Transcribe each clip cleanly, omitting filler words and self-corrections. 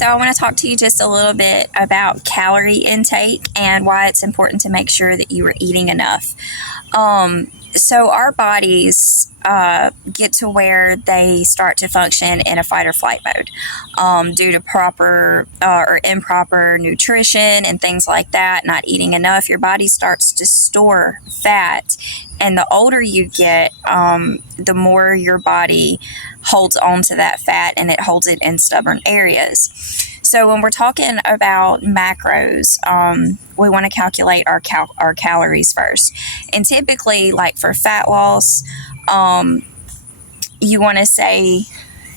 So I want to talk to you just a little bit about calorie intake and why it's important to make sure that you are eating enough. So our bodies get to where they start to function in a fight or flight mode due to proper or improper nutrition and things like that, not eating enough. Your body starts to store fat. And the older you get, the more your body holds on to that fat and it holds it in stubborn areas. So when we're talking about macros, we want to calculate our calories first. And typically, like for fat loss, you want to say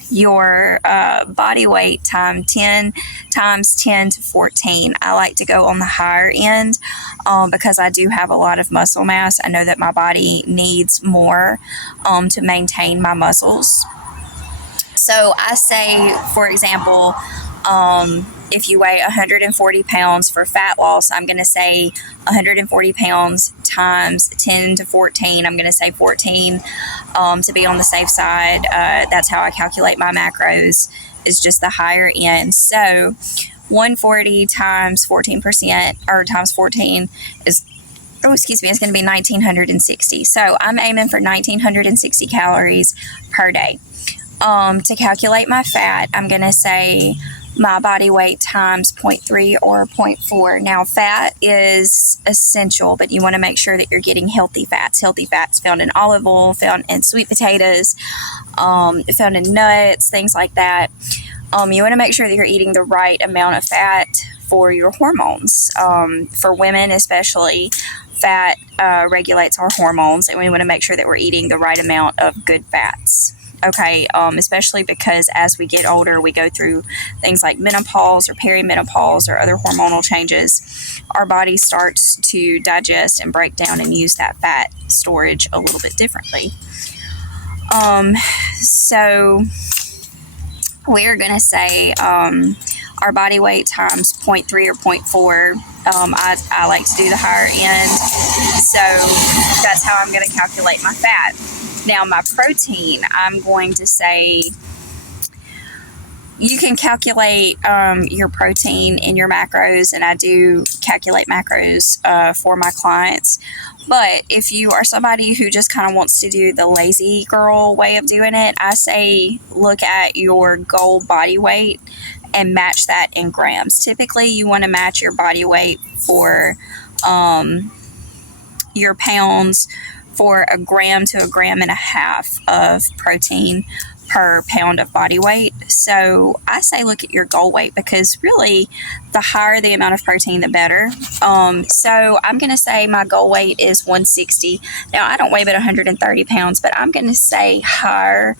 your body weight times 10 to 14. I like to go on the higher end because I do have a lot of muscle mass. I know that my body needs more to maintain my muscles. So I say, for example, if you weigh 140 pounds for fat loss, I'm going to say 140 pounds times 10 to 14. I'm going to say 14 to be on the safe side. That's how I calculate my macros, is just the higher end. So 140 times 14% or times 14 is, it's going to be 1960. So I'm aiming for 1960 calories per day. To calculate my fat, I'm going to say my body weight times 0.3 or 0.4. Now, fat is essential, but you want to make sure that you're getting healthy fats. Healthy fats found in olive oil, found in sweet potatoes, found in nuts, things like that. You want to make sure that you're eating the right amount of fat for your hormones. For women especially, fat regulates our hormones, and we want to make sure that we're eating the right amount of good fats. Okay, especially because as we get older, we go through things like menopause or perimenopause or other hormonal changes. Our body starts to digest and break down and use that fat storage a little bit differently. So we're going to say our body weight times 0.3 or 0.4. I like to do the higher end, so that's how I'm going to calculate my fat. Now, my protein, I'm going to say you can calculate your protein in your macros, and I do calculate macros for my clients. But if you are somebody who just kind of wants to do the lazy girl way of doing it, I say look at your goal body weight and match that in grams. Typically, you want to match your body weight for your pounds for 1 gram to 1.5 grams of protein per pound of body weight. So I say look at your goal weight, because really the higher the amount of protein, the better. So I'm going to say my goal weight is 160. Now, I don't weigh but 130 pounds, but I'm going to say higher.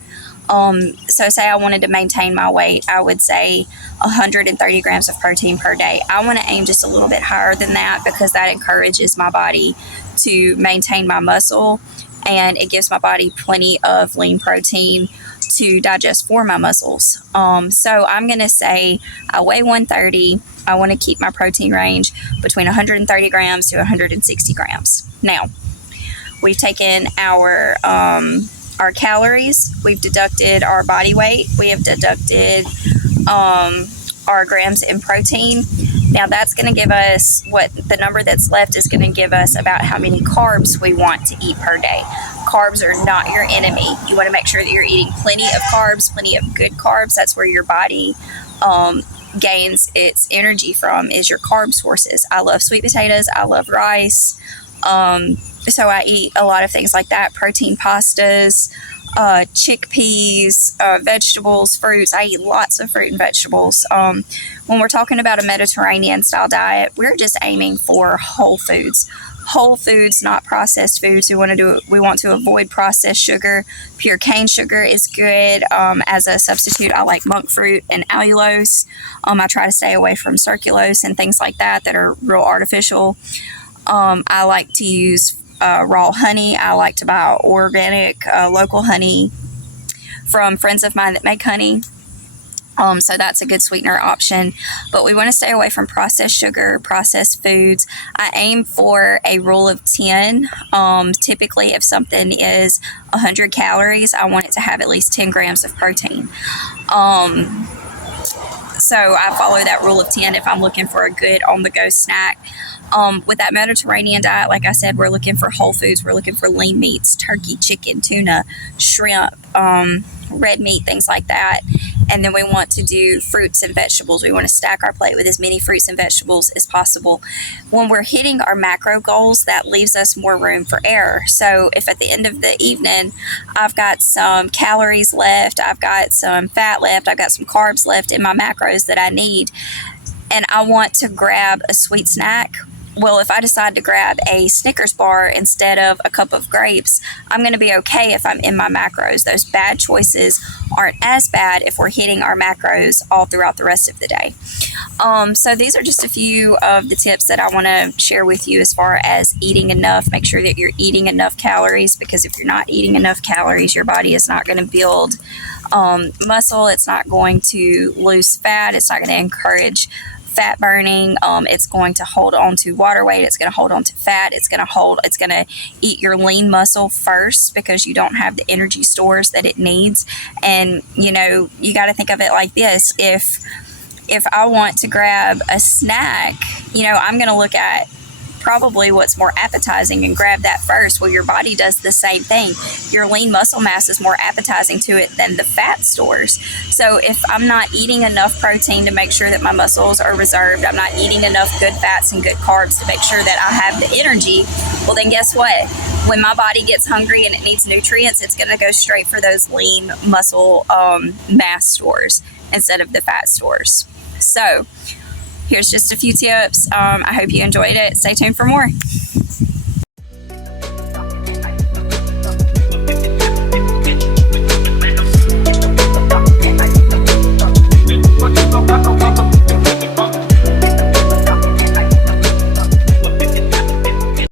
So say I wanted to maintain my weight, I would say 130 grams of protein per day. I want to aim just a little bit higher than that, because that encourages my body to maintain my muscle, and it gives my body plenty of lean protein to digest for my muscles. So I'm going to say I weigh 130. I want to keep my protein range between 130 grams to 160 grams. Now, we've taken our calories, we've deducted our body weight, we have deducted our grams in protein. Now that's going to give us what the number that's left is going to give us about how many carbs we want to eat per day. Carbs are not your enemy. You want to make sure that you're eating plenty of carbs, plenty of good carbs. That's where your body gains its energy from, is your carb sources. I love sweet potatoes. I love rice. So I eat a lot of things like that, protein pastas, chickpeas, vegetables, fruits. I eat lots of fruit and vegetables. When we're talking about a Mediterranean style diet, we're just aiming for whole foods. Whole foods, not processed foods. We want to avoid processed sugar. Pure cane sugar is good. As a substitute, I like monk fruit and allulose. I try to stay away from circulose and things like that are real artificial. I like to use raw honey. I like to buy organic, local honey from friends of mine that make honey. So that's a good sweetener option. But we want to stay away from processed sugar, processed foods. I aim for a rule of 10. Typically, if something is 100 calories, I want it to have at least 10 grams of protein. So I follow that rule of 10 if I'm looking for a good on the go snack. With that Mediterranean diet, like I said, we're looking for whole foods. We're looking for lean meats, turkey, chicken, tuna, shrimp, red meat, things like that. And then we want to do fruits and vegetables. We want to stack our plate with as many fruits and vegetables as possible. When we're hitting our macro goals, that leaves us more room for error. So if at the end of the evening, I've got some calories left, I've got some fat left, I've got some carbs left in my macros that I need, and I want to grab a sweet snack, well, if I decide to grab a Snickers bar instead of a cup of grapes, I'm going to be okay if I'm in my macros. Those bad choices aren't as bad if we're hitting our macros all throughout the rest of the day. So these are just a few of the tips that I want to share with you as far as eating enough. Make sure that you're eating enough calories, because if you're not eating enough calories, your body is not going to build muscle. It's not going to lose fat. It's not going to encourage fat burning. It's going to hold on to water weight. It's going to hold on to fat. It's going to eat your lean muscle first, because you don't have the energy stores that it needs. And you got to think of it like this: if I want to grab a snack, I'm going to look at probably what's more appetizing and grab that first. Well, your body does the same thing. Your lean muscle mass is more appetizing to it than the fat stores. So if I'm not eating enough protein to make sure that my muscles are reserved, I'm not eating enough good fats and good carbs to make sure that I have the energy, well, then guess what? When my body gets hungry and it needs nutrients, it's going to go straight for those lean muscle mass stores instead of the fat stores. So here's just a few tips. I hope you enjoyed it. Stay tuned for more.